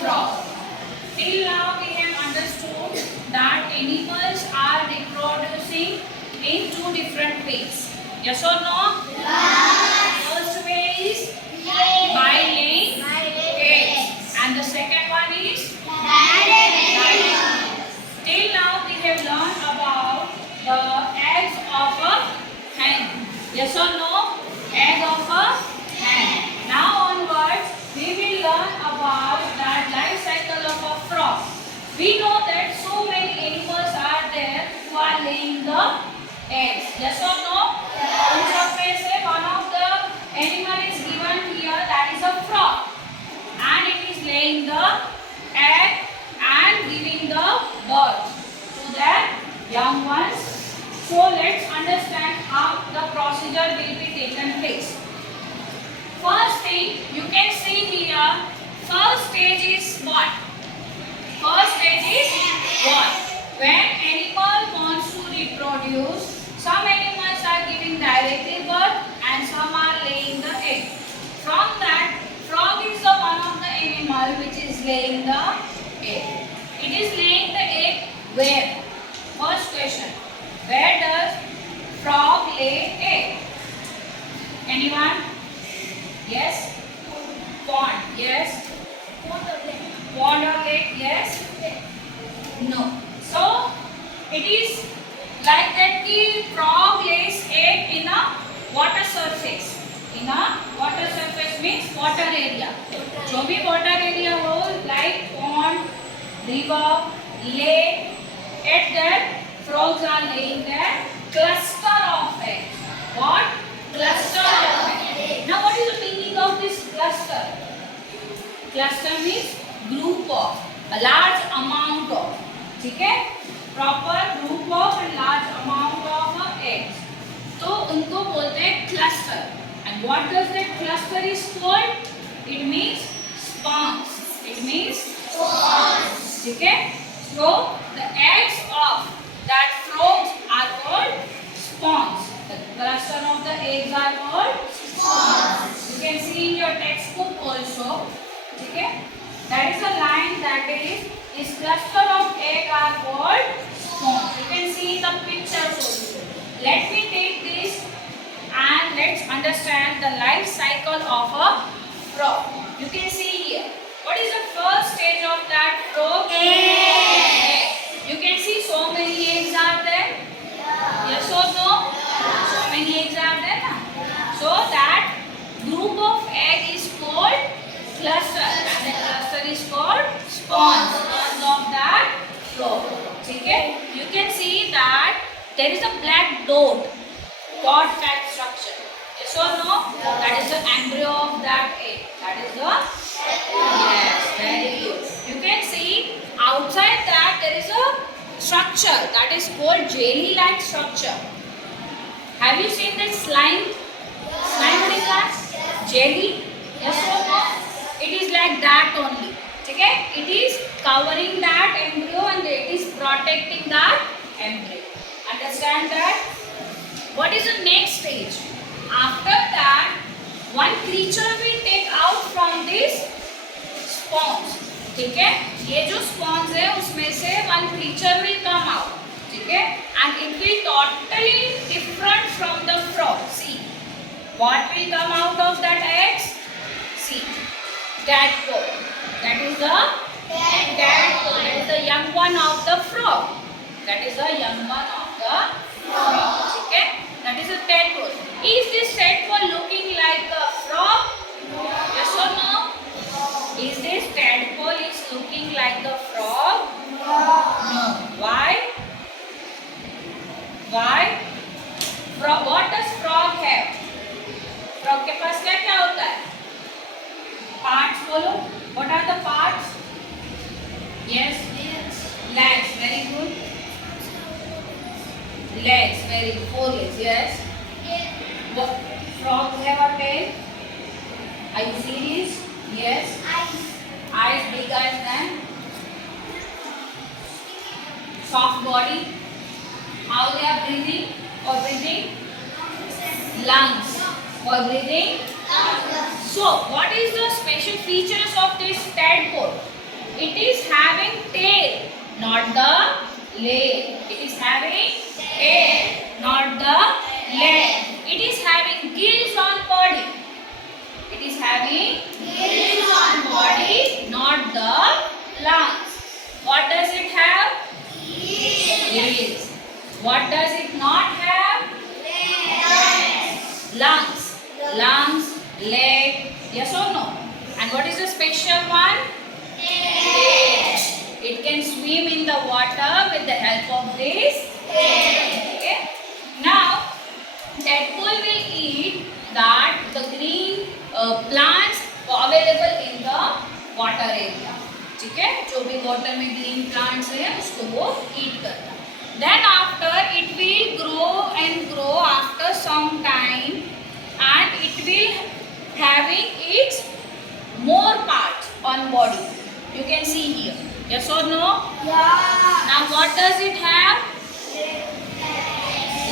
frog. Till now we have understood that animals are reproducing in two different ways. Yes or no? Yes. First way is by laying eggs, and the second one is direct. Till now we have learned about the eggs of a hen. Yes or no? Egg of a hen. Now onwards we will learn about that life cycle of a frog. We know that so many animals are there who are laying the eggs. Yes or no? In some ways, one of the animal is given here, that is a frog, and it is laying the egg and giving the birth to their young ones. So let's understand how the procedure will be taken place. First thing you can see here, first stage is what? First stage is what? When animal wants to reproduce, some animals are giving directly birth and some are laying the egg. From that, frog is the one of the animal which is laying the egg. It is laying the egg where? First question. Where does frog lay egg? Anyone? Yes? Pond. Yes? Pond or lake? Yes? No. So, it is like that the frog lays egg in a water surface. In a water surface means water area. जो भी water area हो, like pond, river, lake, at that frogs are laying their cluster of eggs. What? Cluster of eggs. Now what is the meaning of this cluster? Cluster means group of, a large amount of. ठीक है? Proper group of and large amount of eggs. तो उनको बोलते हैं cluster. And what does that cluster is called? It means spawns. It means spawns. ठीक है? So the eggs of that frogs are called spawns. The cluster of the eggs are called spawns. You can see in your textbook also. Okay? That is a line that is cluster of egg are called spawns. You can see in the pictures also. Let me take this and let's understand the life cycle of a frog. You can see here. What is the first stage of that frog? Egg. You can see so many eggs are there. Yes or no? So many eggs are there. So that group of egg is called cluster, and the cluster is called spawns of that frog. Okay? You can see that there is a black dot type structure. Yes or no? That is the embryo of that egg. That is the yes, very good. You can see outside that there is a structure that is called jelly-like structure. Have you seen that slime? Slime, what is that? Jelly? Yes or no? It is like that only. Okay? It is covering that embryo and it is protecting that embryo. Understand that? What is the next stage? After that, one creature will take out from this spawns. ठीक है? ये जो spawns है उसमें से one creature will come out. ठीक है? And it will totally different from the frog. See, what will come out of that eggs? See, tadpole. That is the tadpole. That is the young one of the frog. That is the young one of the frog. Okay? That is a tadpole. Is this tadpole looking like a frog? Yes or no? Is this tadpole is looking like the frog? No. Why? Why? Frog. What does frog have? Frog के पास क्या क्या होता है? Parts बोलो. What are the parts? Yes. Legs. Very good. Legs. Very good. 4 legs. Yes. What? Frogs have a tail. Are you serious? Yes. Eyes. Big eyes. Then soft body. How they are breathing? For breathing? Lungs. For breathing? So, what is the special features of this tadpole? It is having tail, not the leg. It is having tail, not the leg. It is having gills on body. It is having gills on body, not the lungs. What does it have? Gills. What does it not have? Lungs. Lungs, leg. Yes or no? And what is the special one? Tail. It can swim in the water with the help of this tail. Okay. Now, tadpole will eat the green plants available in the water area. ठीक है, जो भी water में green plants है उसको वो ईट करता है. Then after it will grow after some time, and it will having its more parts on body. You can see here. Yes or no? Yeah. Now what does it have?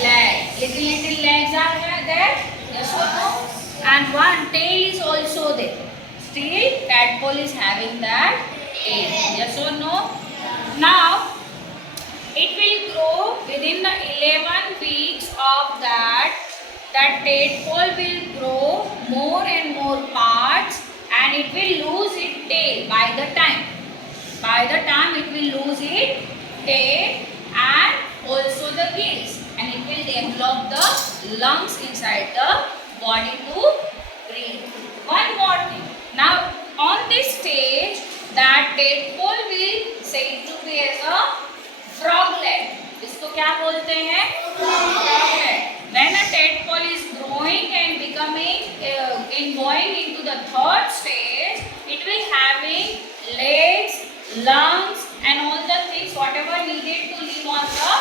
Legs. Little legs are there. Yes or no? And one tail is also there. Still tadpole is having that tail. Yes or no? Now it will grow within the 11 weeks of that tadpole will grow more and more parts, and it will lose its tail by the time. By the time it will lose its tail and also the gills, and it will develop the lungs inside the body to breathe. One more thing. Now on this stage, that tadpole will said to be as a froglet. इसको क्या बोलते हैं? Froglet. When a tadpole is growing and going into the third stage, it will having legs, lungs, and all the things whatever needed to live on the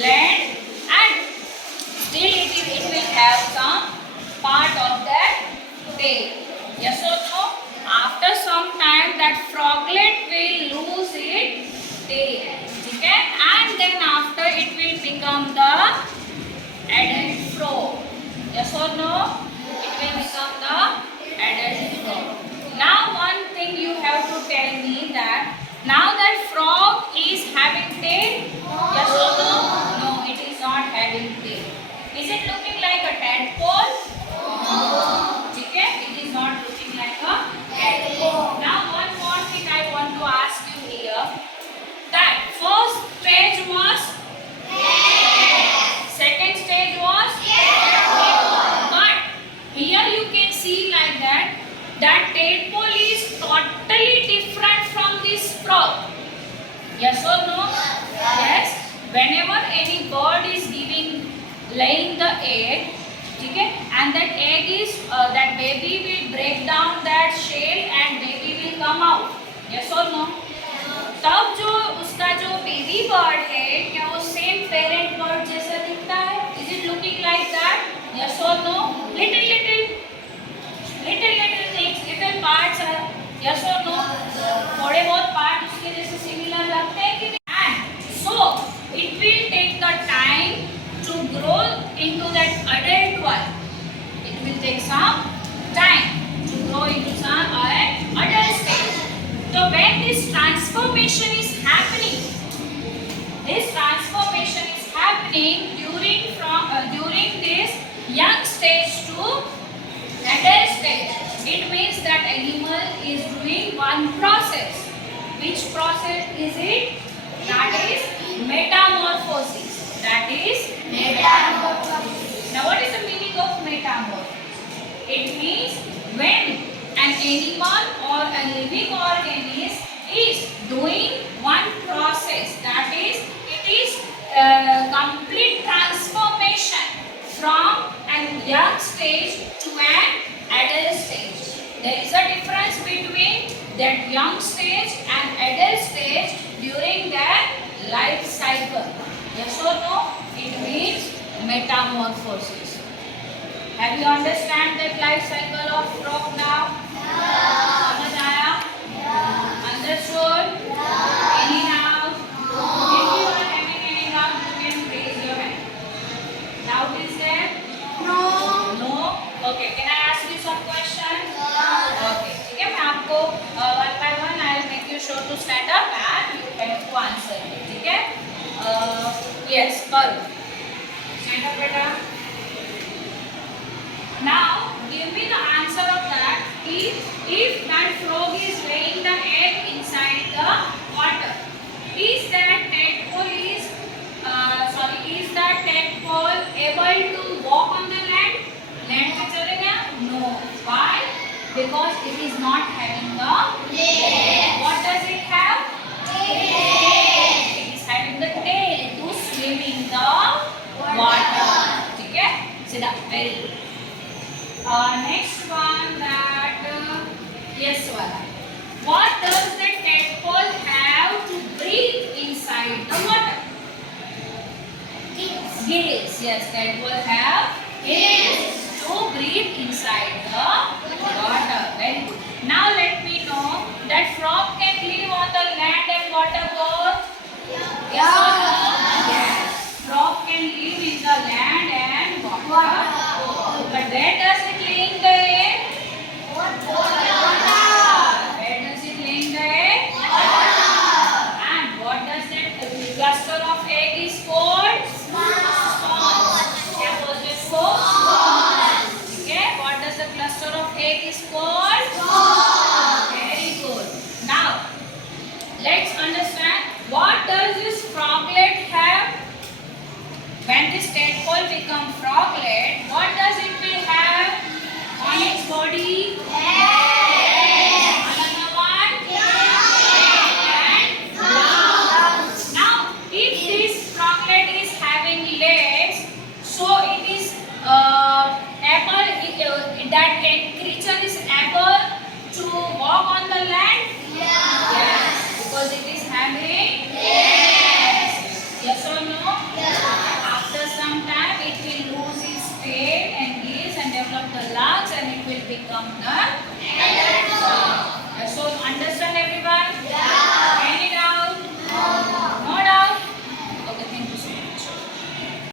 land, and still it will have some part of that tail. Yes or no? After some time that froglet will lose its tail. Okay? And then after it will become the adult frog. Yes or no? It will become the adult frog. Now one thing you have to tell me that now that frog is having tail. Yes or no? No, it is not having tail. Is it looking like a tadpole? No. Okay? It is not looking like a tadpole. Now one more thing I want to ask you here. That first stage was second stage was but here you can see like that tadpole is totally different from this frog. Yes or no? Yes. Whenever any bird is laying the egg, okay, and that egg is that baby will break down that shell and baby will come out. Yes or no? तब जो उसका जो baby bird है क्या वो same parent bird जैसा दिखता है? Is it looking like that? Yes और no? Little things, little parts are. Yes और नो? थोड़े बहुत पार्ट उसके जैसे सिमिलर लगते हैं कि नहीं? And so it will take the time to grow into that adult one. It will take some time to grow into some adult stage. So when this transformation is happening during this young stage to adult stage, it means that animal is doing one process. Which process is it? That is metamorphosis. That is metamorphosis. Now what is the meaning of metamorphosis? It means when an animal or a living organism is doing one process, that is, it is complete transformation from a young stage to an adult stage. There is a difference between that young stage and adult stage during their life cycle. Yes or no? It means metamorphosis. Have you understand that life cycle of frog now? समझ आया? Understood? Any doubt? If you are having any doubt, you can raise your hand. Doubt is there? No? Okay. Can I ask you some question? Okay. ठीक है, मैं आपको one by one I'll make you sure to stand. fur. Stand up, beta. Now, give me the answer of that. If that frog is laying the egg inside the water, is that tadpole able to walk on the land? Land पे चलेगा? No. Why? Because it is not having a leg. What does it have? It is having the tail to swim in the water. ठीक है? सीधा. Very good. Next one that yes wala. What does the tadpole have to breathe inside the water? Gills. Yes, tadpole have gills to breathe inside the water. Very good. Now let me know that frog can live on the land and water both. Yes or no? Yes. Frog can live in the land and water. But where does it lay in the egg? Where does it lay in the egg? And what does that cluster of egg is called? Sponge. क्या बोलते हैं इसको? ठीक है. What does the cluster of egg is called? Very good. Now let's understand what does this froglet have? When this tadpole become froglet, what does it will have on its body? Another one? And lungs. Now, if this froglet is having legs, so it is that creature is able to walk on the land? Yes. Because it is having legs. Yes or no? After some time, it will lose its tail and gills and develop the lungs, and it will become the adult. So understand everyone? Any doubt?